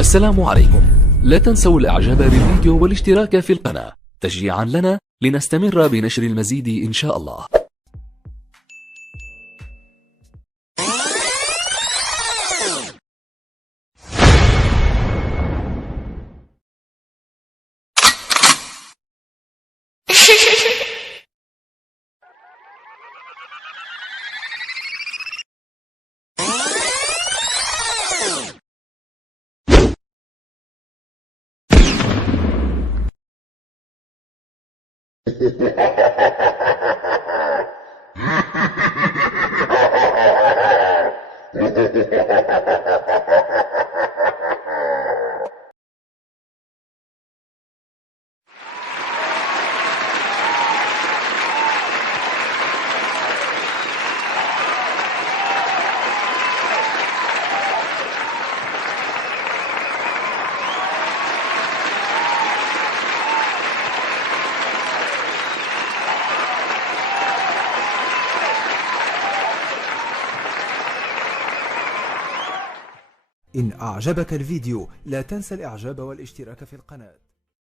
السلام عليكم. لا تنسوا الاعجاب بالفيديو والاشتراك في القناة تشجيعا لنا لنستمر بنشر المزيد ان شاء الله. إن أعجبك الفيديو لا تنسى الإعجاب والاشتراك في القناة.